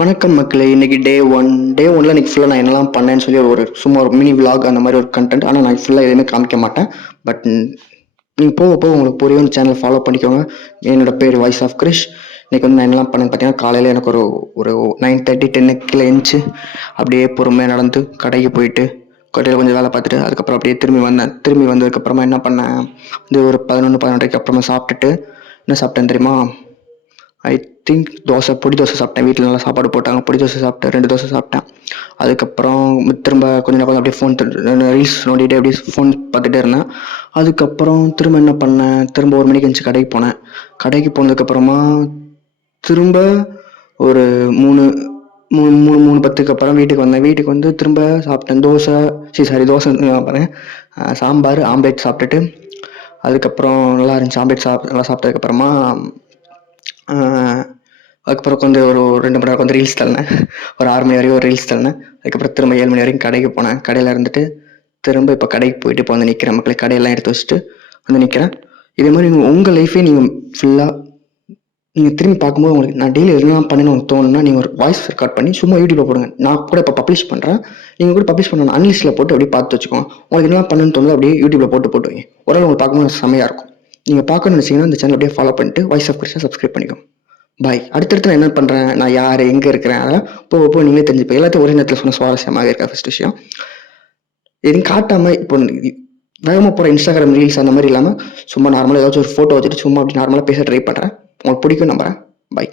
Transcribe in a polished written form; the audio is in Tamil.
வணக்கம் மக்களே! இன்னைக்கு டே 1. டே 1ல இன்னைக்கு ஃபுல்லா நான் என்னலாம் பண்ணேன்னு சொல்லி சும்மா ஒரு மினி விளாக் அந்த மாரி ஒரு கன்டென்ட். ஆனா நான் ஃபுல்லா எதுவுமே காமிக்க மாட்டேன். பட் நீங்க போக போக உங்களுக்கு புரியும். சேனல ஃபாலோ பண்ணிக்கோங்க. என்னோட பேரு வாய்ஸ் ஆஃப் கிரிஷ். இன்னைக்கு வந்து நான் என்னலாம் பண்ணேன்னு பார்த்தீங்கன்னா, காலையில எனக்கு ஒரு ஒரு 9:30, 10க்கு கீழ எந்திச்சு, அப்படியே பொறுமையா நடந்து கடைக்கு போயிட்டு, கடையில கொஞ்சம் வேலை பார்த்துட்டு, அதுக்கப்புறம் அப்படியே திரும்பி வந்தேன். திரும்பி வந்ததுக்கப்புறமா என்ன பண்ணேன், வந்து ஒரு 11, 11:30க்கு அப்புறமா சாப்பிட்டுட்டு, என்ன சாப்பிட்டேன் தெரியுமா? ஐ திங்க் பொடி தோசை சாப்பிட்டேன். வீட்டில் நல்லா சாப்பாடு போட்டாங்க. பொடி தோசை சாப்பிட்டேன். 2 தோசை சாப்பிட்டேன். அதுக்கப்புறம் திரும்ப கொஞ்ச நேரம் அப்படியே ஃபோன் ரீல்ஸ் நோண்டிகிட்டே அப்படியே ஃபோன் பார்த்துட்டே இருந்தேன். அதுக்கப்புறம் திரும்ப என்ன பண்ணேன், திரும்ப 1 மணிக்கு எந்திரிச்சு கடைக்கு போனேன். கடைக்கு போனதுக்கப்புறமா திரும்ப ஒரு 3 3 3 3:10க்கு அப்புறம் வீட்டுக்கு வந்தேன். வீட்டுக்கு வந்து திரும்ப சாப்பிட்டேன். தோசை பாருங்க, சாம்பார், ஆம்லேட் சாப்பிட்டுட்டு, அதுக்கப்புறம் நல்லா இருந்துச்சு. ஆம்லேட் நல்லா சாப்பிட்டதுக்கப்புறமா அதுக்கப்புறம் கொஞ்சம் ஒரு 2 மணி நேரம் கொஞ்சம் ரீல்ஸ் தள்ளினேன். ஒரு 6 மணி வரைக்கும் ஒரு ரீல்ஸ் தள்ளினேன். அதுக்கப்புறம் திரும்ப 7 மணி வரைக்கும் கடைக்கு போனேன். கடையில் இருந்துட்டு திரும்ப இப்போ கடைக்கு போயிட்டு இப்போ வந்து நிற்கிறேன் மக்களே. கடையெல்லாம் எடுத்து வச்சுட்டு வந்து நிற்கிறேன். இதே மாதிரி உங்கள் லைஃபே நீங்கள் ஃபுல்லாக நீங்கள் திரும்பி பார்க்கும்போது உங்களுக்கு நான் டெய்லி எதுலாம் பண்ணணும்னு உங்களுக்கு தோணுன்னா நீங்கள் ஒரு வாய்ஸ் ரெக்கார்ட் பண்ணி சும்மா யூடியூப்பில் போடுங்க. நான் கூட இப்போ பப்ளிஷ் பண்ணுறேன். நீங்கள் கூட பப்ளிஷ் பண்ணணும். அன்லிஸ்ட்டில் போட்டு அப்படியே பார்த்து வச்சுக்கோங்க. உங்களுக்கு என்னலாம் பண்ணணும்னு தோணுதோ அப்படியே யூடியூப்பில் போட்டு வைங்க. ஒரு நாள் உங்களுக்கு பார்க்கும்போது செம்மையாக இருக்கும். நீங்கள் பார்க்கணும்னு நினச்சிங்கன்னா இந்த சேனல் அப்படியே ஃபாலோ பண்ணிட்டு வாய்ஸ் ஆஃப் கிரிஷை சப்ஸ்கிரைப் பண்ணிக்கோங்க. பாய். அடுத்தடுத்து நான் என்ன பண்ணுறேன், நான் யார், எங்கே இருக்கிறேன், அதெல்லாம் போக நீங்களே தெரிஞ்சுப்பேன். எல்லாத்தையும் ஒரே நேரத்தில் சொன்ன சுவாரஸ்யமாக இருக்கா ஃபர்ஸ்ட் விஷயம். எதுவும் காட்டாமல் இப்போ வேகமாக போகிற இன்ஸ்டாகிராம் ரீல்ஸ் அந்த மாதிரி இல்லாமல் சும்மா நார்மலாக ஏதாச்சும் ஒரு ஃபோட்டோ வச்சுட்டு சும்மா அப்படி நார்மலாக பேச ட்ரை பண்ணுறேன். உங்களுக்கு பிடிக்கும் நம்புறேன். பாய்.